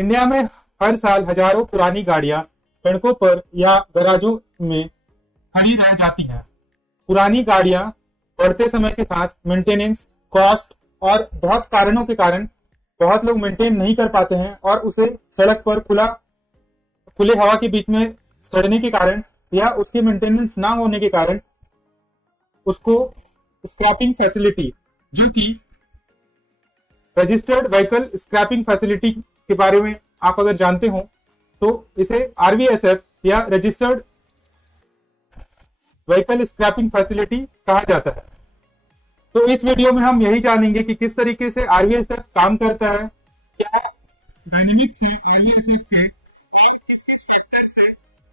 India में हर साल हजारों पुरानी गाड़ियां सड़कों पर या गैराजों में खड़ी रह जाती हैं। पुरानी गाड़ियां बढ़ते समय के साथ मेंटेनेंस कॉस्ट और बहुत कारणों के कारण बहुत लोग मेंटेन नहीं कर पाते हैं और उसे सड़क पर खुले हवा के बीच में सड़ने के कारण या उसके मेंटेनेंस ना होने के कारण उसको स्क्रैपिंग फैसिलिटी, जो कि रजिस्टर्ड व्हीकल स्क्रैपिंग फैसिलिटी के बारे में आप अगर जानते हो तो इसे आरवीएसएफ या रजिस्टर्ड व्हीकल स्क्रैपिंग फैसिलिटी कहा जाता है। तो इस वीडियो में हम यही जानेंगे कि किस तरीके से आरवीएसएफ काम करता है, क्या डायनेमिक्स है आरवीएसएफ के और किस किस फैक्टर से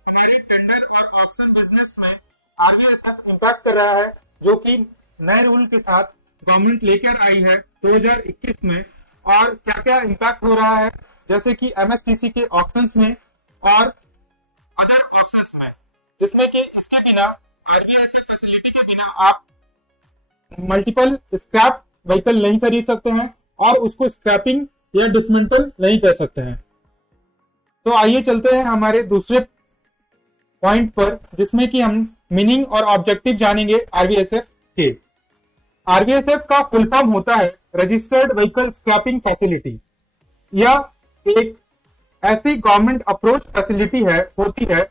हमारे टेंडर और ऑक्शन बिजनेस में आरवीएसएफ इंपैक्ट कर रहा है, जो कि नए रूल के साथ गवर्नमेंट लेकर आई है 2021 में, और क्या क्या इंपैक्ट हो रहा है जैसे कि एमएसटीसी के ऑक्शंस में और अदर ऑक्शंस में, जिसमें कि इसके बिना आरवीएसएफ फैसिलिटी के बिना आप मल्टीपल स्क्रैप व्हीकल नहीं खरीद सकते हैं और उसको स्क्रैपिंग या डिसमेंटल नहीं कर सकते हैं। तो आइए चलते हैं हमारे दूसरे पॉइंट पर, जिसमें कि हम मीनिंग और ऑब्जेक्टिव जानेंगे आरवीएसएफ के। आरवीएसएफ का फुल फॉर्म होता है रजिस्टर्ड व्हीकल स्क्रैपिंग फैसिलिटी। यह एक ऐसी गवर्नमेंट अप्रोच फैसिलिटी होती है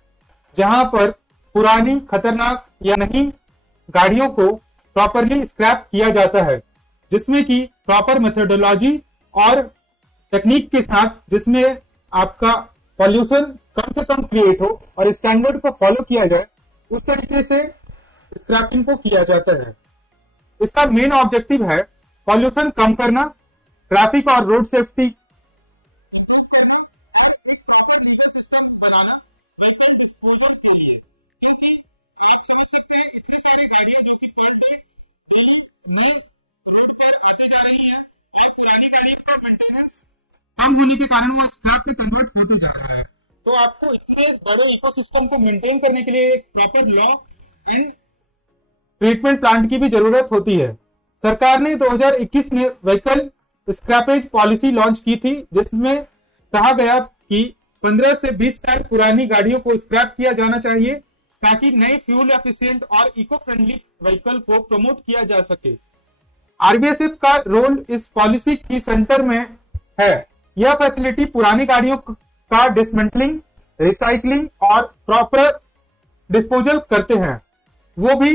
जहां पर पुरानी खतरनाक या नई गाड़ियों को प्रॉपरली स्क्रैप किया जाता है, जिसमें कि प्रॉपर मेथोडोलॉजी और टेक्निक के साथ, जिसमें आपका पॉल्यूशन कम से कम क्रिएट हो और स्टैंडर्ड को फॉलो किया जाए, उस तरीके से स्क्रैपिंग को किया जाता है। इसका मेन ऑब्जेक्टिव है पॉल्यूशन कम करना, ट्रैफिक और रोड सेफ्टी कम होने के कारण वो स्क्रैप में कन्वर्ट होते जा रहा है। तो आपको इतने बड़े इकोसिस्टम को मेंटेन करने के लिए एक proper law and treatment plant की भी जरूरत होती है। सरकार ने 2021 में व्हीकल स्क्रैपेज पॉलिसी लॉन्च की थी, जिसमें कहा गया कि 15 से 20 साल पुरानी गाड़ियों को स्क्रैप किया जाना चाहिए, ताकि नए फ्यूल एफिशिएंट और इको फ्रेंडली व्हीकल को प्रमोट किया जा सके। आरबीएसएफ का रोल इस पॉलिसी की सेंटर में है। यह फैसिलिटी पुरानी गाड़ियों का डिसमेंटलिंग, रिसाइकलिंग और प्रॉपर डिस्पोजल करते हैं, वो भी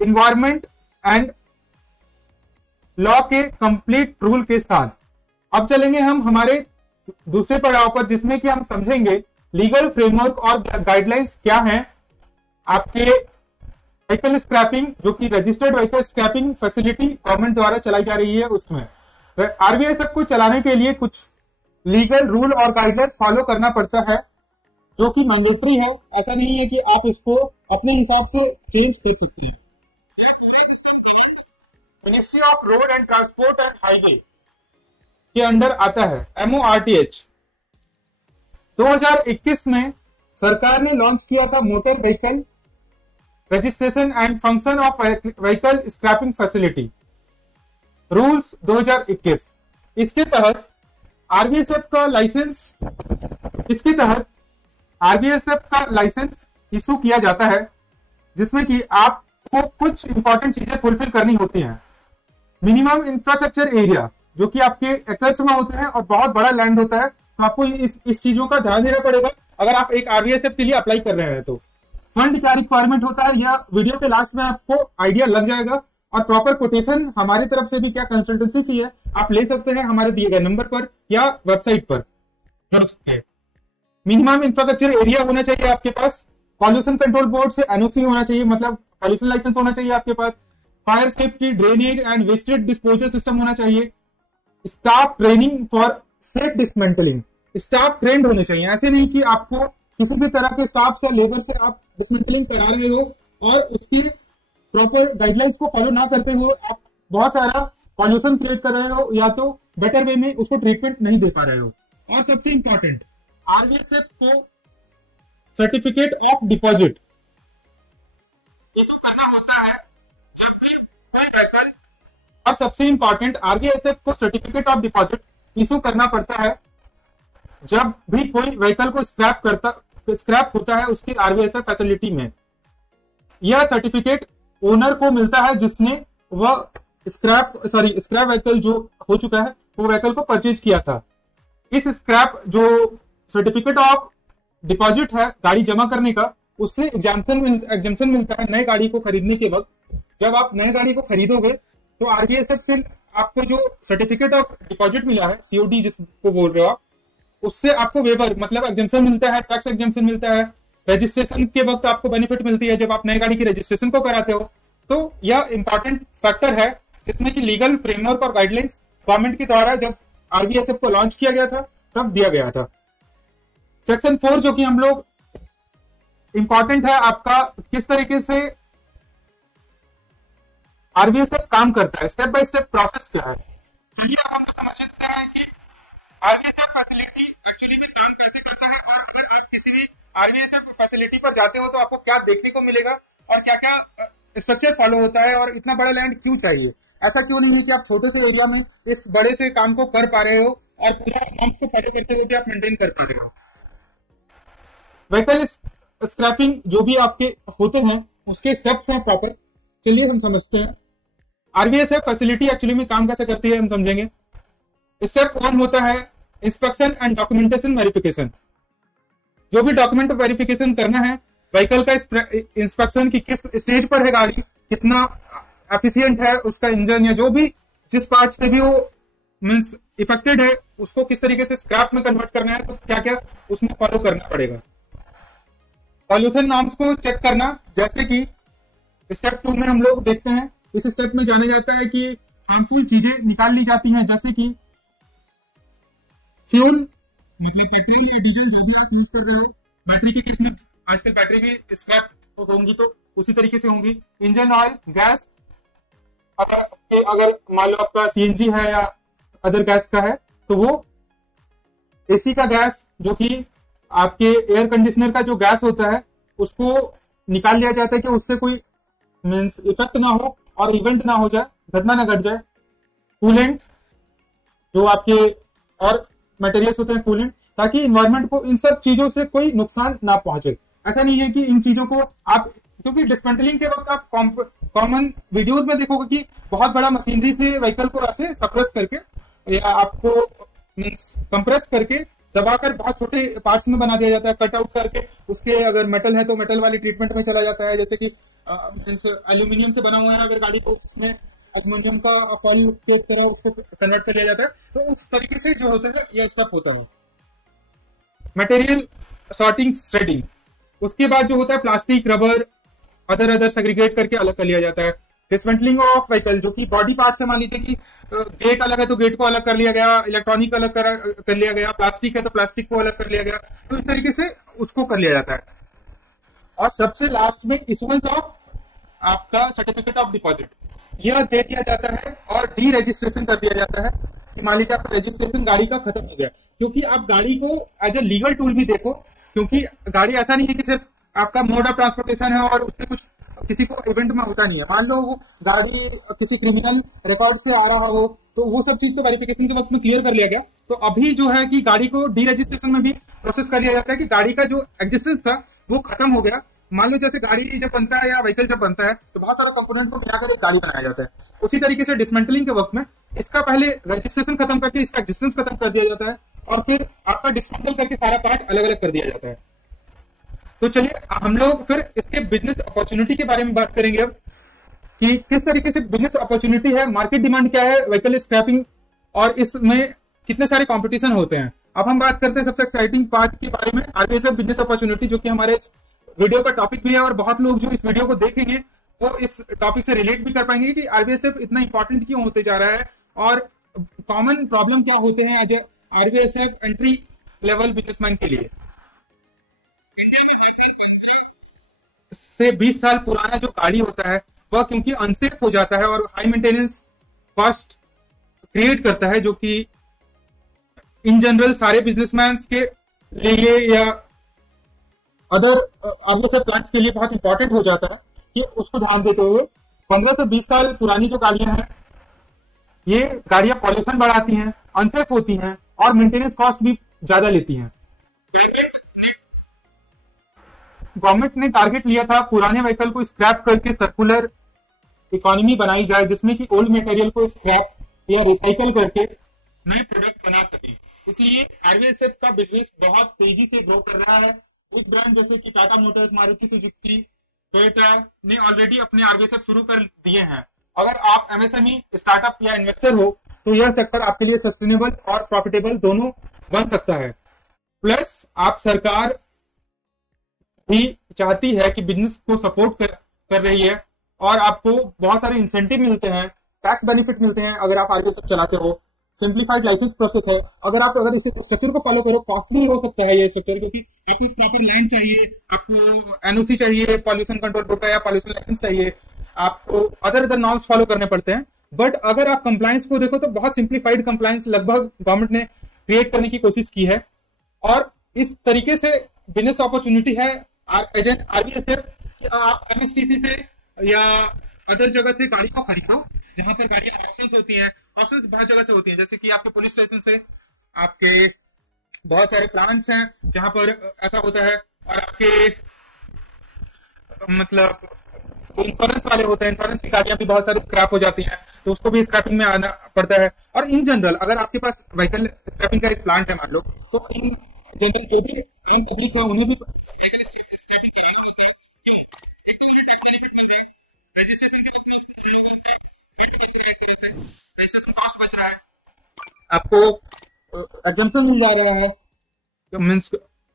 इन्वायरमेंट एंड लॉ के कंप्लीट रूल के साथ। अब चलेंगे हम हमारे दूसरे पड़ाव पर, जिसमें कि हम समझेंगे लीगल फ्रेमवर्क और गाइडलाइंस क्या हैं आपके व्हीकल स्क्रैपिंग, जो कि registered vehicle scrapping facility government द्वारा चलाई जा रही है। उसमें आरबीएसएफ को चलाने के लिए कुछ लीगल रूल और गाइडलाइंस फॉलो करना पड़ता है, जो कि मैंडेटरी है। ऐसा नहीं है कि आप इसको अपने हिसाब से चेंज कर सकते हैं। Ministry of road and transport and highway के अंडर आता है MORTH। 2021 में सरकार ने लॉन्च किया था motor vehicle registration and function of vehicle scrapping facility rules 2021। इसके तहत आरबीएसएफ का लाइसेंस इशू किया जाता है, जिसमें कि आपको कुछ इंपॉर्टेंट चीजें फुलफिल करनी होती हैं। मिनिमम इंफ्रास्ट्रक्चर एरिया, जो कि आपके एकर्स में होते हैं और बहुत बड़ा लैंड होता है, तो आपको इस चीजों का ध्यान देना पड़ेगा अगर आप एक आरबीएसएफ के लिए अप्लाई कर रहे हैं। तो फंड क्या रिक्वायरमेंट होता है, यह वीडियो के लास्ट में आपको आइडिया लग जाएगा, और प्रॉपर कोटेशन हमारी तरफ से भी क्या कंसल्टेंसी फी है आप ले सकते हैं हमारे दिए गए नंबर पर या वेबसाइट पर। मिनिमम इंफ्रास्ट्रक्चर एरिया होना चाहिए आपके पास, पॉल्यूशन कंट्रोल बोर्ड से एनओसी होना चाहिए, मतलब पॉल्यूशन लाइसेंस होना चाहिए आपके पास, fire safety, drainage and wastage disposal system होना चाहिए, staff training for safe dismantling, staff trained होने चाहिए। ऐसे नहीं कि आपको किसी भी तरह के स्टाफ से लेबर से आप डिसमेंटलिंग करा रहे हो और उसकी प्रॉपर गाइडलाइंस को फॉलो ना करते हुए आप बहुत सारा पॉल्यूशन क्रिएट कर रहे हो, या तो बेटर वे में उसको ट्रीटमेंट नहीं दे पा रहे हो। और सबसे इंपॉर्टेंट, आरबीएसएफ को सर्टिफिकेट ऑफ डिपॉजिट इशू करना होता है जब भी कोई व्हीकल, और सबसे इंपॉर्टेंट आरबीएसएफ को सर्टिफिकेट ऑफ डिपॉजिट इशू करना पड़ता है जब भी कोई व्हीकल को स्क्रैप होता है उसकी आरवीएसएफ फैसिलिटी में, यह सर्टिफिकेट ओनर को मिलता है जिसने वह स्क्रैप व्हीकल जो हो चुका है वो व्हीकल को परचेज किया था। इस स्क्रैप जो सर्टिफिकेट ऑफ डिपॉजिट है गाड़ी जमा करने का, उससे एग्जम्पशन मिलता है नए गाड़ी को खरीदने के वक्त। जब आप नए गाड़ी को खरीदोगे तो आरवीएसएफ से आपको जो सर्टिफिकेट ऑफ डिपॉजिट मिला है, सीओडी जिसको बोल रहे हो आप, उससे आपको वेवर मतलब एग्जम्पशन मिलता है, टैक्स एग्जम्पशन मिलता है। रजिस्ट्रेशन के वक्त आपको बेनिफिट मिलती है जब आप नई गाड़ी की रजिस्ट्रेशन को कराते हो। तो यह इंपॉर्टेंट फैक्टर है जिसमें कि लीगल फ्रेमवर्क और गाइडलाइंस गवर्नमेंट के द्वारा जब आरवीएसएफ को लॉन्च किया गया था तब दिया गया था। सेक्शन 4 जो कि हम लोग इंपॉर्टेंट है आपका, किस तरीके से आरवीएसएफ काम करता है, स्टेप बाय स्टेप प्रोसेस क्या है। चलिए अब हम समझ सकते हैं कि आरवीएसएफ फैसिलिटी एक्चुअली में काम कैसे करता है, और अगर आप किसी भी आरवीएसएफ फैसिलिटी पर जाते हो तो आपको क्या देखने को मिलेगा और क्या क्या स्ट्रक्चर फॉलो होता है, और इतना बड़ा लैंड क्यों चाहिए। ऐसा क्यों नहीं है कि आप छोटे से एरिया में इस बड़े से काम को कर पा रहे हो और पूरा नॉर्म्स को फॉलो करते हुए आप मेंटेन कर पा रहे हो। व्हीकल स्क्रैपिंग जो भी आपके होते हैं उसके स्टेप्स हैं प्रॉपर, चलिए हम समझते हैं। आरवीएसएफ फैसिलिटी एक्चुअली में काम कैसे करती है हम समझेंगे। स्टेप 1 होता है इंस्पेक्शन एंड डॉक्यूमेंटेशन वेरिफिकेशन। जो भी डॉक्यूमेंट वेरिफिकेशन करना है, व्हीकल का इंस्पेक्शन की किस स्टेज पर है गाड़ी, कितना एफिशिएंट है उसका इंजन, या जो भी जिस पार्ट से भी वो मींस इफेक्टेड है उसको किस तरीके से स्क्रैप में कन्वर्ट करना है, तो क्या क्या उसमें फॉलो करना पड़ेगा। पॉल्यूशन नॉर्म्स को चेक करना, जैसे कि स्टेप 2 में हम लोग देखते हैं। इस स्टेप में जाना जाता है कि हार्मफुल चीजें निकाल ली जाती हैं, जैसे कि फ्यूल मतलब पेट्रोल या डीजल जो भी आप यूज कर रहे हो। बैटरी के केस में आजकल बैटरी भी स्क्रैप होंगी तो उसी तरीके से होंगी। इंजन ऑयल, गैस, अगर मान लो आपका सीएनजी है या अदर गैस का है तो वो एसी का गैस जो कि आपके एयर कंडीशनर का जो गैस होता है उसको निकाल लिया जाता है कि उससे कोई मींस इफेक्ट ना हो और इवेंट ना हो जाए, घटना ना घट जाए। कूलेंट जो आपके और मटेरियल्स होते हैं कूलेंट, ताकि इन्वायरमेंट को इन सब चीजों से कोई नुकसान ना पहुंचे। ऐसा नहीं है कि इन चीजों को आप, क्योंकि डिस्मेंटलिंग के वक्त आप कॉमन वीडियोस में देखोगे कि बहुत बड़ा मशीनरी से व्हीकल को ऐसे सप्रेस करके या आपको कंप्रेस करके दबाकर बहुत छोटे पार्ट्स में बना दिया जाता है, कट आउट करके उसके अगर मेटल है तो मेटल वाली ट्रीटमेंट में चला जाता है। जैसे कि एल्यूमिनियम से बना हुआ है अगर गाड़ी, तो उसमें एल्यूमिनियम का फॉल के तरह उसको कन्वर्ट कर लिया जाता है। तो उस तरीके से जो होता है यह स्टेप होता है। मटेरियल सॉर्टिंग, थ्रेडिंग, उसके बाद जो होता है प्लास्टिक, रबर, अदर सेग्रीगेट करके अलग कर लिया जाता है। डिसमेंटलिंग ऑफ व्हीकल, जो कि बॉडी पार्ट से मान लीजिए कि गेट अलग है तो गेट को अलग कर लिया गया, इलेक्ट्रॉनिक अलग कर लिया गया, प्लास्टिक है तो प्लास्टिक को अलग कर लिया गया, तो इस तरीके से उसको कर लिया जाता है। और सबसे लास्ट में इशुएंस ऑफ आपका सर्टिफिकेट ऑफ डिपॉजिट, यह दे दिया जाता है और डी रजिस्ट्रेशन कर दिया जाता है कि मान लीजिए आपका रजिस्ट्रेशन गाड़ी का खत्म हो गया। क्योंकि आप गाड़ी को एज ए लीगल टूल भी देखो, क्योंकि गाड़ी ऐसा नहीं है कि सिर्फ आपका मोड ऑफ ट्रांसपोर्टेशन है और उससे कुछ किसी को इवेंट में होता नहीं है। मान लो वो गाड़ी किसी क्रिमिनल रिकॉर्ड से आ रहा हो तो वो सब चीज तो वेरिफिकेशन के वक्त में क्लियर कर लिया गया। तो अभी जो है कि गाड़ी को डी रजिस्ट्रेशन में भी प्रोसेस कर लिया जाता है कि गाड़ी का जो एग्जिस्टेंस था वो खत्म हो गया। मान लो जैसे गाड़ी जब बनता है या व्हीकल जब बनता है तो बहुत सारे कंपोनेंट को मिलाकर एक गाड़ी बनाया जाता है। उसी तरीके से डिसमेंटलिंग के वक्त में इसका पहले रजिस्ट्रेशन खत्म करके इसका एग्जिस्टेंस खत्म कर दिया जाता है और फिर आपका डिसमेंटल करके सारा पार्ट अलग अलग कर दिया जाता है। तो चलिए हम लोग फिर इसके बिजनेस अपॉर्चुनिटी के बारे में बात करेंगे अब कि किस तरीके से बिजनेस अपॉर्चुनिटी है, मार्केट डिमांड क्या है व्हीकल स्क्रैपिंग, और इसमें कितने सारे कंपटीशन होते हैं। अब हम बात करते हैं सबसे एक्साइटिंग पार्ट के बारे में, आरवीएसएफ बिजनेस अपॉर्चुनिटी, जो कि हमारे इस वीडियो का टॉपिक भी है और बहुत लोग जो इस वीडियो को देखेंगे वो इस टॉपिक से रिलेट भी कर पाएंगे कि आरवीएसएफ इतना इंपॉर्टेंट क्यों होते जा रहा है और कॉमन प्रॉब्लम क्या होते हैं एज आरवीएसएफ एंट्री लेवल बिजनेसमैन के लिए। से 20 साल पुराना जो गाड़ी होता है वह क्योंकि अनसेफ हो जाता है और हाई मेंटेनेंस कॉस्ट क्रिएट करता है, जो कि इन जनरल सारे बिजनेसमैन के लिए या अदर आरवीएसएफ प्लांट्स के लिए बहुत इंपॉर्टेंट हो जाता है कि उसको ध्यान देते हुए 15 से 20 साल पुरानी जो गाड़ियां हैं ये गाड़ियां पॉल्यूशन बढ़ाती हैं, अनसेफ होती हैं और मेंटेनेंस कॉस्ट भी ज्यादा लेती हैं। गवर्नमेंट ने टारगेट लिया था पुराने व्हीकल को स्क्रैप करके सर्कुलर इकोनॉमी बनाई जाए, जिसमें कि ओल्ड मटेरियल को स्क्रैप या रिसाइकल करके नए प्रोडक्ट बना सके। इसलिए आरवीएसएफ का बिजनेस बहुत तेजी से ग्रो कर रहा है। एक ब्रांड जैसे कि Tata Motors, Maruti Suzuki, Toyota ने ऑलरेडी अपने आरवीएसएफ शुरू कर दिए हैं। अगर आप एमएसएमई, स्टार्टअप या इन्वेस्टर हो तो यह सेक्टर आपके लिए सस्टेनेबल और प्रॉफिटेबल दोनों बन सकता है। प्लस आप सरकार भी चाहती है कि बिजनेस को सपोर्ट कर रही है और आपको बहुत सारे इंसेंटिव मिलते हैं, टैक्स बेनिफिट मिलते हैं अगर आप आरवीएसएफ चलाते हो। सिंप्लीफाइड लाइसेंस प्रोसेस है। अगर इस स्ट्रक्चर को फॉलो करो, कॉस्टली हो सकता है ये स्ट्रक्चर, क्योंकि आपको प्रॉपर लैंड चाहिए, आपको एनओसी चाहिए, पॉल्यूशन कंट्रोल बोर्ड का या पॉल्यूशन लाइसेंस चाहिए, आपको अदर नॉर्म्स फॉलो करने पड़ते हैं। बट अगर आप कंप्लायंस को देखो तो बहुत सिंप्लीफाइड कंप्लायंस लगभग गवर्नमेंट ने क्रिएट करने की कोशिश की है। और इस तरीके से बिजनेस अपॉर्चुनिटी है आरवीएसएफ। आप एमएसटीसी से या अदर जगह से गाड़ी को खरीदो, जहां पर गाड़ियां ऑप्शंस होती हैं। ऑप्शंस बहुत जगह से होती हैं, जैसे कि आपके पुलिस स्टेशन से, आपके बहुत सारे प्लांट्स हैं जहां पर ऐसा होता है, और आपके मतलब इंश्योरेंस वाले होते हैं, इंश्योरेंस की गाड़ियां भी बहुत सारी स्क्रैप हो जाती हैं, तो उसको भी स्क्रैपिंग में आना पड़ता है। और इन जनरल अगर आपके पास व्हीकल स्क्रैपिंग का एक प्लांट है मान लो, तो इन जनरल जो भी पब्लिक है उन्हें भी कॉस्ट बच रहा है, आपको एग्जम्पशन मिल जा रहा है, मीन्स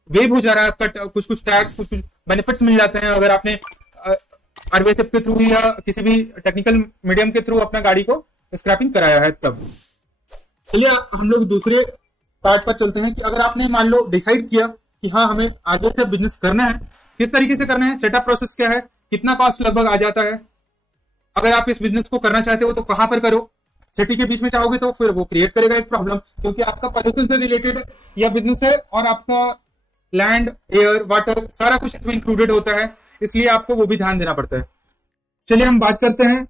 वेव हो जा रहा है आपका, कुछ कुछ टैक्स, कुछ कुछ बेनिफिट्स मिल जाते हैं अगर आपने आरवीएसएफ के थ्रू या किसी भी टेक्निकल मीडियम के थ्रू अपना गाड़ी को स्क्रैपिंग कराया है। तब चलिए हम लोग दूसरे पार्ट पर चलते हैं कि अगर आपने मान लो डिसाइड किया कि हाँ हमें आगे से बिजनेस करना है, किस तरीके से करना है, सेटअप प्रोसेस क्या है, कितना कॉस्ट लगभग आ जाता है, अगर आप इस बिजनेस को करना चाहते हो तो कहां पर करो। सिटी के बीच में चाहोगे तो फिर वो क्रिएट करेगा एक प्रॉब्लम, क्योंकि आपका पॉल्यूशन से रिलेटेड यह बिजनेस है और आपका लैंड, एयर, वाटर सारा कुछ इसमें इंक्लूडेड होता है, इसलिए आपको वो भी ध्यान देना पड़ता है। चलिए हम बात करते हैं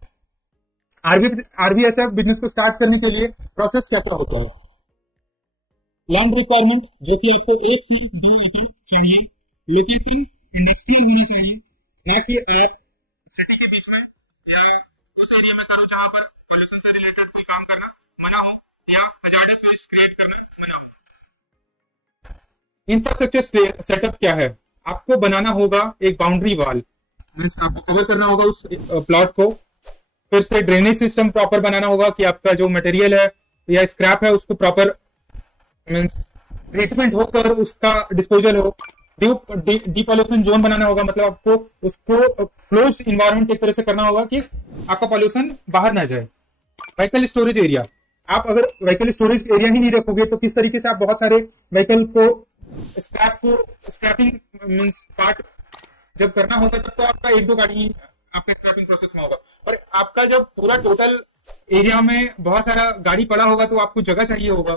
आरवीएसएफ बिजनेस को स्टार्ट करने के लिए प्रोसेस क्या क्या होता है। लैंड रिक्वायरमेंट, जो कि आपको 1 से 2 एकड़ चाहिए। लोकेशन इंडस्ट्रियल होनी चाहिए, ना कि आप सिटी के बीच में या उस एरिया में करो जहां पर पॉल्यूशन से रिलेटेड कोई काम करना मना हो या हजार्डस वेस्ट क्रिएट करना मना हो। इंफ्रास्ट्रक्चर सेटअप क्या है, आपको बनाना होगा एक बाउंड्री वॉल, आपको कवर करना होगा उस प्लॉट को। फिर से ड्रेनेज सिस्टम प्रॉपर बनाना होगा कि आपका जो मटेरियल है या स्क्रैप है उसको प्रॉपर मीन्स ट्रीटमेंट होकर उसका डिस्पोजल हो। डीपॉल्यूशन जोन बनाना होगा, मतलब आपको उसको क्लोज इन्वायरमेंट एक तरह से करना होगा कि आपका पॉल्यूशन बाहर ना जाए। व्हीकल स्टोरेज एरिया, आप अगर व्हीकल स्टोरेज एरिया ही नहीं रखोगे तो किस तरीके से आप बहुत सारे व्हीकल को स्क्रैपिंग मीन्स पार्ट जब करना होगा तब तो आपका 1-2 गाड़ी आपका स्क्रैपिंग प्रोसेस में होगा, पर आपका जब पूरा टोटल एरिया में बहुत सारा गाड़ी पड़ा होगा तो आपको जगह चाहिए होगा,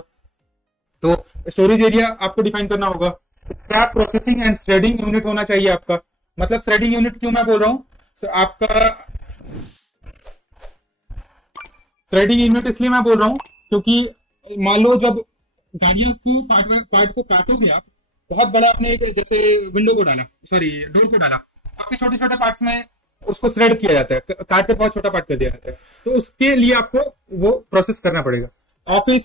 तो स्टोरेज एरिया आपको डिफाइन करना होगा। Scrap processing and shredding unit होना चाहिए आपका। मतलब श्रेडिंग यूनिट क्यों मैं बोल रहा हूँ, आपका श्रेडिंग यूनिट इसलिए मैं बोल रहा हूँ क्योंकि मान लो जब गाड़ियों को पार्ट को काटोगे आप, बहुत बड़ा आपने जैसे विंडो को डाला, सॉरी डोर को डाला, आपके छोटे छोटे पार्ट्स में उसको श्रेड किया जाता है, काट कर बहुत छोटा पार्ट कर दिया जाता है, तो उसके लिए आपको वो प्रोसेस करना पड़ेगा। Office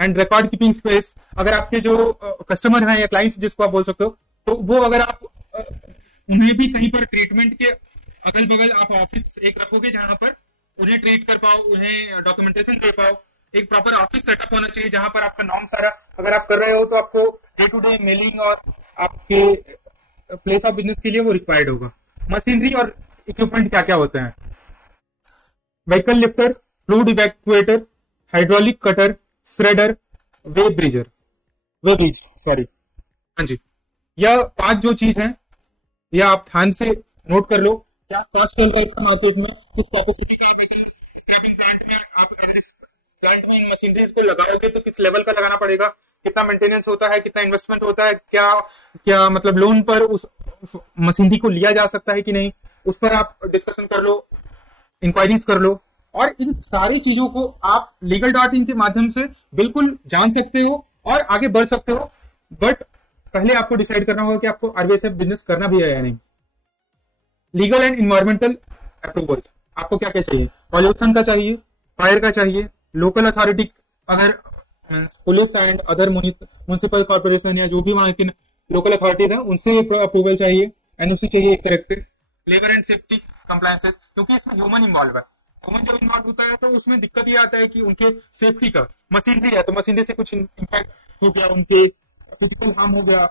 and record keeping space, अगर आपके जो कस्टमर हैं या क्लाइंट्स जिसको आप बोल सकते हो, तो वो अगर आप उन्हें भी कहीं पर ट्रीटमेंट के अगल बगल आप ऑफिस एक रखोगे जहां पर उन्हें ट्रीट कर पाओ, उन्हें डॉक्यूमेंटेशन दे पाओ, एक प्रॉपर ऑफिस सेटअप होना चाहिए जहां पर आपका नॉर्म सारा अगर आप कर रहे हो तो आपको डे टू डे मेलिंग और आपके प्लेस ऑफ बिजनेस के लिए वो रिक्वायर्ड होगा। मशीनरी और इक्विपमेंट क्या क्या होते हैं, vehicle lifter, fluid evacuator, hydraulic cutter, shredder, web bridge, sorry, हाँ जी, यह 5 जो चीज है यह आप ध्यान से नोट कर लो। क्या कॉस्ट चल रहा है इसका मार्केट में, किस पर्पस के लिए स्क्रैपिंग प्लांट में आप अगर इस प्लांट में इन मशीनरीज को लगाओगे तो किस लेवल का लगाना पड़ेगा, कितना मेंटेनेंस होता है, कितना इन्वेस्टमेंट होता है, क्या मतलब लोन पर उस मशीनरी को लिया जा सकता है कि नहीं, उस पर आप डिस्कशन कर लो, इंक्वायरीज कर लो, और इन सारी चीजों को आप legal.in के माध्यम से बिल्कुल जान सकते हो और आगे बढ़ सकते हो, बट पहले आपको डिसाइड करना होगा कि आपको आरबीएसएफ बिजनेस करना भी है या नहीं। लीगल एंड इन्वायरमेंटल अप्रूवल्स, आपको क्या क्या चाहिए? पॉल्यूशन का चाहिए, फायर का चाहिए, लोकल अथॉरिटी, अगर police and other municipal corporation या जो भी वहां के लोकल अथॉरिटीज हैं उनसे अप्रूवल चाहिए, एनओसी चाहिए एक तरह से। लेबर एंड सेफ्टी कंप्लायंसेस, क्योंकि इसमें ह्यूमन इन्वॉल्व है। ह्यूमन जब इन्वॉल्व होता है तो उसमें दिक्कत ये आता है कि उनके सेफ्टी का, मशीनरी है तो मशीनरी से कुछ इम्पैक्ट हो गया, उनके फिजिकल हार्म हो गया,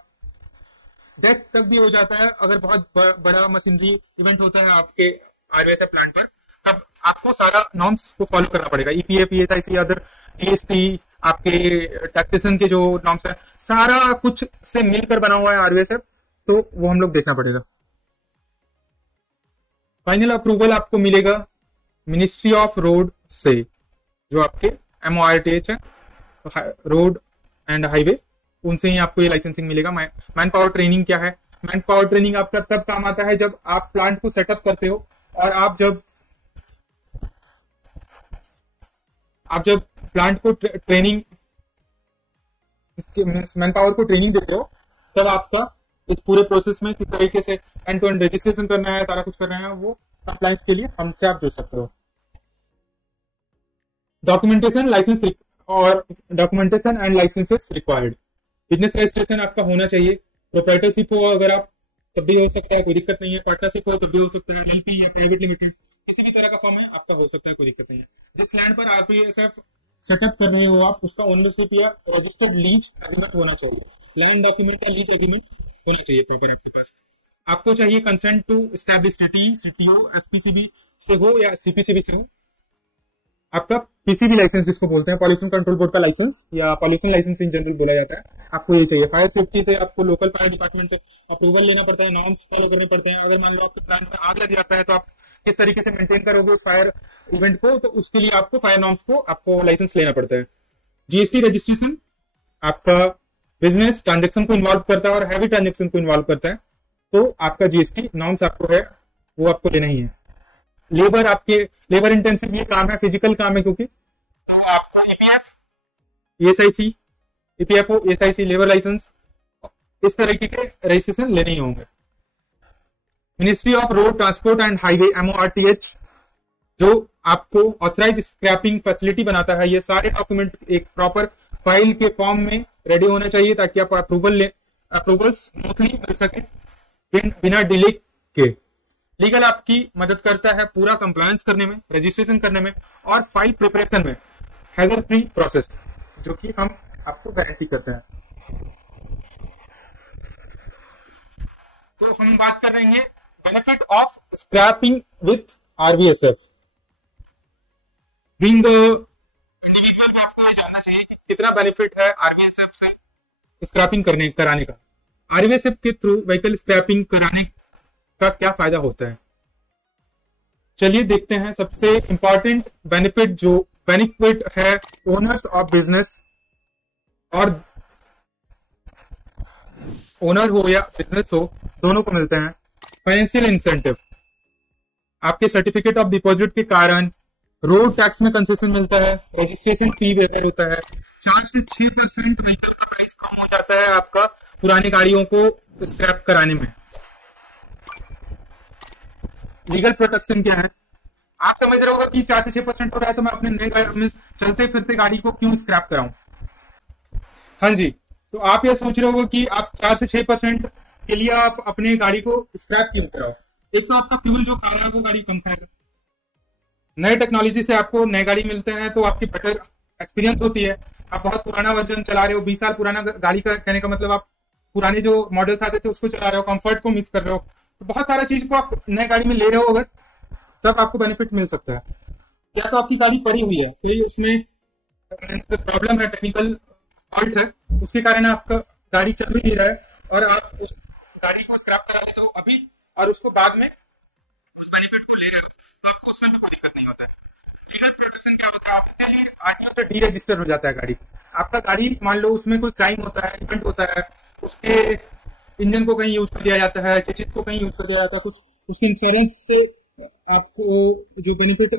डेथ तक भी हो जाता है अगर बहुत बड़ा मशीनरी इवेंट होता है आपके आरबीएसएफ प्लांट पर। तब आपको सारा नॉर्म्स को फॉलो करना पड़ेगा, ईपीएफ, ईएसआईसी, अदर जीएसटी, आपके टैक्सेशन के जो नॉर्म्स है, सारा कुछ से मिलकर बना हुआ है आरबीएसएफ, तो वो हम लोग देखना पड़ेगा। फाइनल अप्रूवल आपको मिलेगा मिनिस्ट्री ऑफ रोड से, जो आपके MORTH है, रोड एंड हाईवे, उनसे ही आपको ये लाइसेंसिंग मिलेगा। मैन पावर ट्रेनिंग क्या है? मैन पावर ट्रेनिंग आपका तब काम आता है जब आप प्लांट को सेटअप करते हो और आप जब प्लांट को ट्रेनिंग, मैन पावर को ट्रेनिंग देते हो, तब आपका इस पूरे प्रोसेस में किस तरीके से एंड टू एंड रजिस्ट्रेशन करना है, सारा कुछ करना है, वो कंप्लायंस के लिए हमसे आप जुड़ सकते हो। डॉक्यूमेंटेशन लाइसेंस और documentation and licences required. Business registration आपका होना चाहिए। प्रोप्राइटरशिप हो अगर आप तब भी हो सकता है, कोई दिक्कत नहीं है। पार्टनरशिप हो तब भी हो सकता है। एलपी या प्राइवेट लिमिटेड, किसी भी तरह का फॉर्म है आपका हो सकता है, कोई दिक्कत नहीं है। जिस लैंड पर आरपीएसएफ सेटअप कर रहे हो आप, उसका ओनरशिप या रजिस्टर्ड लीज एग्रीमेंट होना चाहिए। लैंड डॉक्यूमेंट या लीज एग्रीमेंट होना चाहिए प्रॉपर आपके पास। आपको चाहिए consent to establish city, CTO, SPCB से हो या सीपीसीबी से हो। आपका पीसीबी लाइसेंस इसको बोलते हैं, पॉल्यूशन कंट्रोल बोर्ड का लाइसेंस या पॉल्यूशन लाइसेंस इन जनरल बोला जाता है, आपको ये चाहिए। फायर सेफ्टी से आपको लोकल फायर डिपार्टमेंट से अप्रूवल लेना पड़ता है, नॉर्म्स फॉलो करने पड़ते हैं। अगर मान लो आपके प्लांट में आग लग जाता है तो आप किस तरीके से मेंटेन करोगे उस फायर इवेंट को, तो उसके लिए आपको फायर नॉर्म्स को आपको लाइसेंस लेना पड़ता है। जीएसटी रजिस्ट्रेशन आपका बिजनेस ट्रांजेक्शन को इन्वॉल्व करता है और हैवी ट्रांजेक्शन को इन्वॉल्व करता है, तो आपका जीएसटी नॉर्म्स आपको है वो आपको लेना ही है। लेबर, आपके लेबर इंटेंसिव ये काम है, फिजिकल काम है, क्योंकि तो आपको EPF, ESIC, EPFO, ESIC, labour licence, इस तरीके के रजिस्ट्रेशन लेने ही होंगे। Ministry of road transport and highway MORTH, जो आपको ऑथराइज स्क्रैपिंग फैसिलिटी बनाता है, ये सारे डॉक्यूमेंट एक प्रॉपर फाइल के फॉर्म में रेडी होना चाहिए ताकि आप अप्रूवल स्मूथली मिल सके बिना डिले के। लीगल आपकी मदद करता है पूरा कंप्लायंस करने में, रजिस्ट्रेशन करने में और फाइल प्रिपरेशन में, हैजर फ्री प्रोसेस, जो कि हम आपको गारंटी करते हैं। तो हम बात कर रहे हैं benefit of scrapping with RBSF. Being individual में आपको ये जानना चाहिए कि कितना बेनिफिट है आरबीएसएफ से स्क्रैपिंग कराने का। आरबीएसएफ के थ्रू व्हीकल स्क्रैपिंग कराने का क्या फायदा होता है, चलिए देखते हैं। सबसे इंपॉर्टेंट बेनिफिट है ओनर्स ऑफ बिजनेस, और ओनर हो या बिजनेस हो दोनों को मिलते हैं फाइनेंशियल इंसेंटिव। आपके सर्टिफिकेट ऑफ डिपॉजिट के कारण रोड टैक्स में कंसेशन मिलता है, रजिस्ट्रेशन फी बेहतर होता है, 4 से 6% व्हीकल का प्राइस कम हो जाता है आपका पुरानी गाड़ियों को स्क्रैप कराने में। लीगल प्रोटेक्शन क्या है? आप समझ रहे होगा कि 4 से 6% हो रहा है तो मैं अपने नए गाड़ी में चलते फिरते गाड़ी को क्यों स्क्रैप कराऊं। हाँ जी, तो आप ये सोच रहे होगे कि आप 4 से 6% के लिए आप अपने गाड़ी को स्क्रैप क्यों कराओ। एक तो आपका फ्यूल जो खा रहा है वो गाड़ी कम खाएगा, नए टेक्नोलॉजी से आपको नए गाड़ी मिलते हैं तो आपकी बेटर एक्सपीरियंस होती है। आप बहुत पुराना वर्जन चला रहे हो, 20 साल पुराना गाड़ी का कहने का मतलब आप पुराने जो मॉडल्स आते थे उसको चला रहे हो, कंफर्ट को मिस कर रहे हो, तो बहुत सारा चीज को आप नए गाड़ी में ले रहे हो अगर, तब आपको बेनिफिट मिल सकता है। या तो आपकी गाड़ी पड़ी हुई है, कोई उसमें प्रॉब्लम है, टेक्निकल फॉल्ट है, उसके कारण आपका गाड़ी चल भी नहीं रहा है और आप उस गाड़ी को स्क्रैप करा लेते हो अभी और उसको बाद में उस बेनिफिट को ले रहे हो, तो आपको उसमें भी कोई दिक्कत नहीं होता है। लीगल प्रोटेक्शन क्या होता है? आपके आरटीओ से डी रजिस्टर हो जाता है गाड़ी। आपका गाड़ी मान लो उसमें कोई क्राइम होता है, इवेंट होता है, उसके इंजन को कहीं यूज कर लिया जाता है, चेसिस को कहीं यूज कर लिया जाता है, कुछ उसके इंश्योरेंस से आपको जो बेनिफिट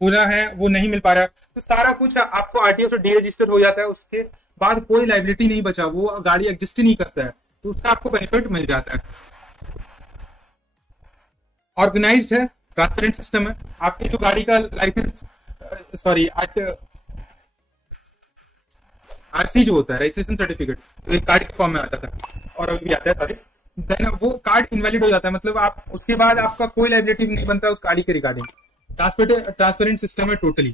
हो रहा है वो नहीं मिल पा रहा है, तो सारा कुछ आपको आरटीओ से डी रजिस्टर हो जाता है, उसके बाद कोई लाइबिलिटी नहीं बचा, वो गाड़ी एग्जिस्ट ही नहीं करता है, तो उसका आपको बेनिफिट मिल जाता है। ऑर्गेनाइज्ड है, ट्रांसपेरेंट सिस्टम है। आपकी जो गाड़ी का लाइसेंस आरसी जो होता है, रजिस्ट्रेशन सर्टिफिकेट, तो एक कार्ड के फॉर्म में आता था और अभी भी आता है, सॉरी, देन वो कार्ड इनवैलिड हो जाता है, मतलब आप उसके बाद आपका कोई लाइबिलिटी नहीं बनता उस गाड़ी के रिगार्डिंग। ट्रांसपेरेंट सिस्टम है टोटली।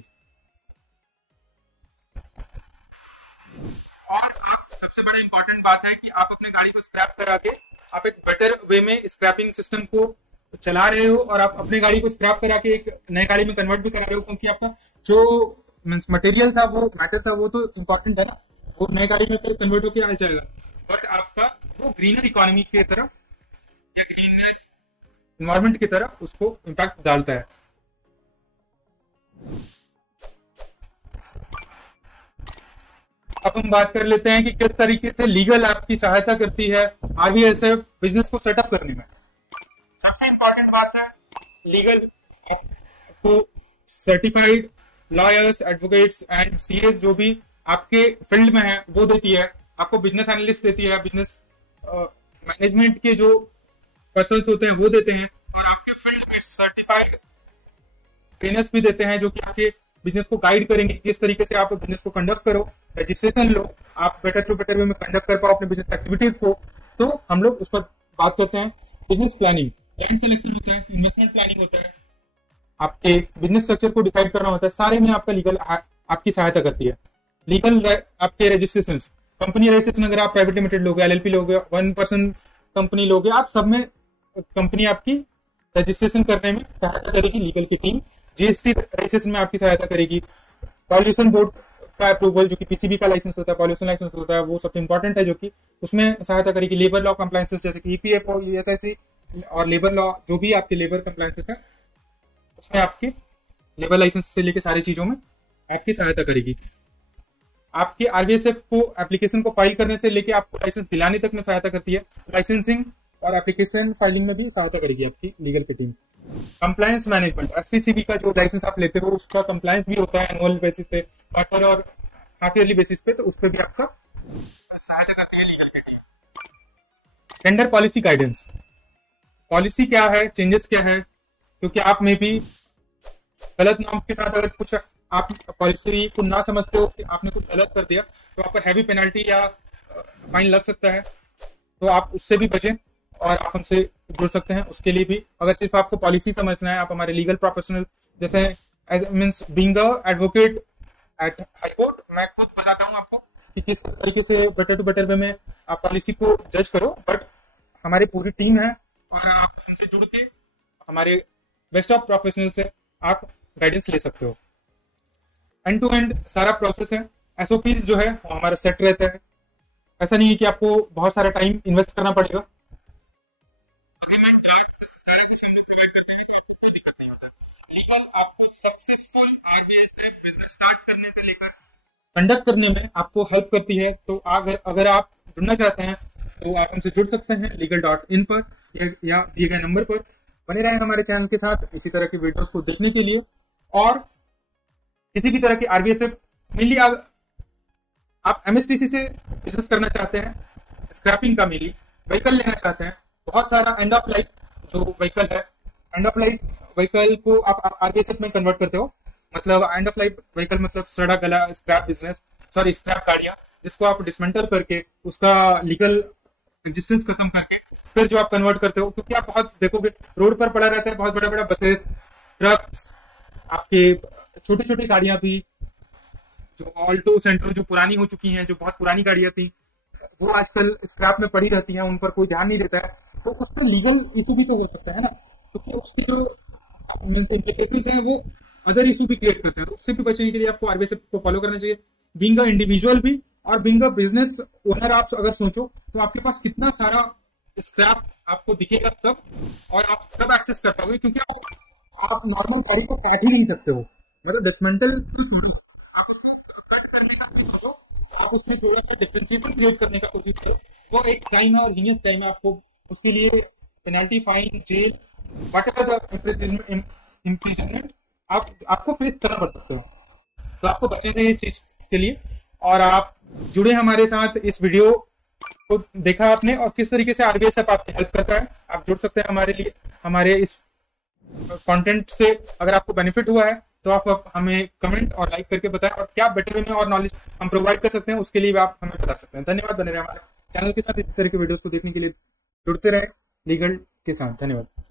और आप सबसे बड़ा इंपॉर्टेंट बात है कि आप अपने गाड़ी को स्क्रैप करा के आप एक बेटर वे में स्क्रैपिंग सिस्टम को चला रहे हो, और आप अपने गाड़ी को स्क्रैप करा के एक नई गाड़ी में कन्वर्ट भी करा रहे हो, क्योंकि आपका जो मीन्स मटेरियल था, वो मैटर था, वो तो इम्पोर्टेंट है ना, वो नई गाड़ी में फिर कन्वर्ट होकर आ जाएगा। बट आपका वो ग्रीनर इकोनॉमी की तरफ या ग्रीनर इन्वायरमेंट की तरफ उसको इम्पैक्ट डालता है। अब हम बात कर लेते हैं कि किस तरीके से लीगल आपकी सहायता करती है आरवीएसएफ बिजनेस को सेटअप करने में। सबसे इंपॉर्टेंट बात है लीगल, आपको certified lawyers, advocates and CS जो भी आपके फील्ड में है वो देती है। आपको बिजनेस एनालिस्ट देती है, बिजनेस मैनेजमेंट के जो पर्सन्स होते हैं वो देते हैं, और आपके फील्ड में सर्टिफाइड ट्रेनर्स भी देते हैं जो कि आपके बिजनेस को गाइड करेंगे किस तरीके से आप बिजनेस को कंडक्ट करो, रजिस्ट्रेशन लो, आप बेटर टू बेटर वे में कंडक्ट कर पाओ अपने बिजनेस एक्टिविटीज को। तो हम लोग उस पर बात करते हैं। बिजनेस प्लानिंग, लैंड सिलेक्शन होता है, इन्वेस्टमेंट प्लानिंग होता है, आपके बिजनेस स्ट्रक्चर को डिसाइड करना होता है, सारे में आपका लीगल आपकी सहायता करती है। लीगल आपके रजिस्ट्रेशन, कंपनी रजिस्ट्रेशन अगर आप प्राइवेट लिमिटेड लोगे, एलएलपी लोगे, 1% कंपनी लोगे, आप सब में कंपनी आपकी रजिस्ट्रेशन करने में सहायता करेगी लीगल की टीम। जीएसटी रजिस्ट्रेशन में आपकी सहायता करेगी। पॉल्यूशन बोर्ड का अप्रूवल जो कि पीसीबी का लाइसेंस होता है, पॉल्यूशन लाइसेंस होता है, वो सबसे इंपॉर्टेंट है, जो कि उसमें सहायता करेगी। लेबर लॉ कंप्लायंसेस जैसे कि ईपीएफओ, यूएसआईसी और लेबर लॉ, जो भी आपके लेबर कंप्लायंसेस है उसमें आपके लेबर लाइसेंस से लेकर सारी चीजों में आपकी सहायता करेगी। आपके आरबीएसएफ को एप्लीकेशन को फाइल करने से लेके आपको लाइसेंस दिलाने तक में सहायता करती है। लाइसेंसिंग और एप्लीकेशन फाइलिंग में भी सहायता करेगी आपकी लीगल की टीम। कंप्लायंस मैनेजमेंट, एसपीसीबी का जो लाइसेंस आप लेते हो उसका कंप्लायंस भी होता है एनुअल बेसिस पे, क्वार्टर और हाफ ईयरली बेसिस पे, तो उस पर भी आपका सहायता करती है लीगल की team. Tender policy guidance, policy क्या है, चेंजेस क्या है, क्योंकि आप में भी गलत नॉर्म्स के साथ अगर कुछ आप पॉलिसी को ना समझते हो कि आपने कुछ गलत कर दिया तो आप पर हैवी पेनल्टी या फाइन लग सकता है, तो आप उससे भी बचें और आप हमसे जुड़ सकते हैं। उसके लिए भी अगर सिर्फ आपको पॉलिसी समझना है, आप हमारे लीगल प्रोफेशनल जैसे as means being a advocate at high court, मैं खुद बताता हूं आपको कि किस तरीके से बेटर टू बेटर वे में आप पॉलिसी को जज करो, बट हमारी पूरी टीम है और आप हमसे जुड़ के हमारे बेस्ट ऑफ प्रोफेशनल से आप गाइडेंस ले सकते हो। एंड टू एंड सारा प्रोसेस है, एसओपीज जो है वो हमारा सेट रहता है। ऐसा नहीं है कि आपको बहुत सारा टाइम इन्वेस्ट करना पड़ेगा। आपको सक्सेसफुल आरबीएसएफ बिजनेस स्टार्ट करने से लेकर कंडक्ट करने में आपको हेल्प करती है। तो अगर आप जुड़ना चाहते हैं तो आप हमसे जुड़ सकते हैं legal.in पर या दिए गए नंबर पर। बने रहें हमारे चैनल के साथ इसी तरह की वीडियोस को देखने के लिए। और किसी भी तरह की आरबीएसएफ मिली, आप एमएसटीसी से बिजनेस करना चाहते हैं, स्क्रैपिंग का मिली व्हीकल लेना चाहते हैं, बहुत सारा एंड ऑफ लाइफ जो व्हीकल है, एंड ऑफ लाइफ व्हीकल को आप आरबीएसएफ में कन्वर्ट करते हो, मतलब एंड ऑफ लाइफ व्हीकल मतलब सड़ा गला स्क्रैप बिजनेस, सॉरी स्क्रैप गाड़ियां जिसको आप डिसमेंटल करके उसका लीगल एग्जिस्टेंस खत्म करके फिर जो आप कन्वर्ट करते हो, क्योंकि आप बहुत देखोगे रोड पर पड़ा रहता है बहुत बड़ा बड़ा बसेस, ट्रक्स, आपके छोटी छोटी गाड़ियां भी जो ऑल्टो सेंट्रो जो पुरानी हो चुकी हैं, जो बहुत पुरानी गाड़ियां थी वो आजकल स्क्रैप में पड़ी रहती हैं, उन पर कोई ध्यान नहीं देता है, तो उसमें लीगल इशू भी तो हो सकता है ना, क्योंकि उसकी जो मींस इम्प्लीकेशंस हैं वो अदर इशू भी क्रिएट करते हैं। तो उससे भी बचने के लिए आपको आरबीएसएफ को फॉलो करना चाहिए। बीइंग अ इंडिविजुअल भी और बीइंग अ बिजनेस ओनर आप अगर सोचो तो आपके पास कितना सारा स्क्रैप आपको दिखेगा तब, और आप तब एक्सेस कर पाओगे, क्योंकि आप नॉर्मल गाड़ी को काट ही नहीं सकते हो, मतलब डिसमेंटल आप उसमें थोड़ा सा डिफरेंशिएशन क्रिएट करने का कोशिश करो। वो एक क्राइम है और हीनियस क्राइम है, आपको उसके लिए penalty, fine, jail, whatever imprisonment आपको फेस करना पड़ सकता है। तो आपको बचेंगे इस चीज के लिए। और आप जुड़े हमारे साथ। इस वीडियो को देखा आपने और किस तरीके से आरबीएसएफ आपकी हेल्प करता है, आप जुड़ सकते हैं हमारे लिए। हमारे इस कंटेंट से अगर आपको बेनिफिट हुआ है तो आप हमें कमेंट और लाइक करके बताएं, और क्या बेटर वे में और नॉलेज हम प्रोवाइड कर सकते हैं उसके लिए आप हमें बता सकते हैं। धन्यवाद। बने रहे हमारे चैनल के साथ इस तरह के वीडियोस को देखने के लिए। जुड़ते रहे लीगल के साथ। धन्यवाद।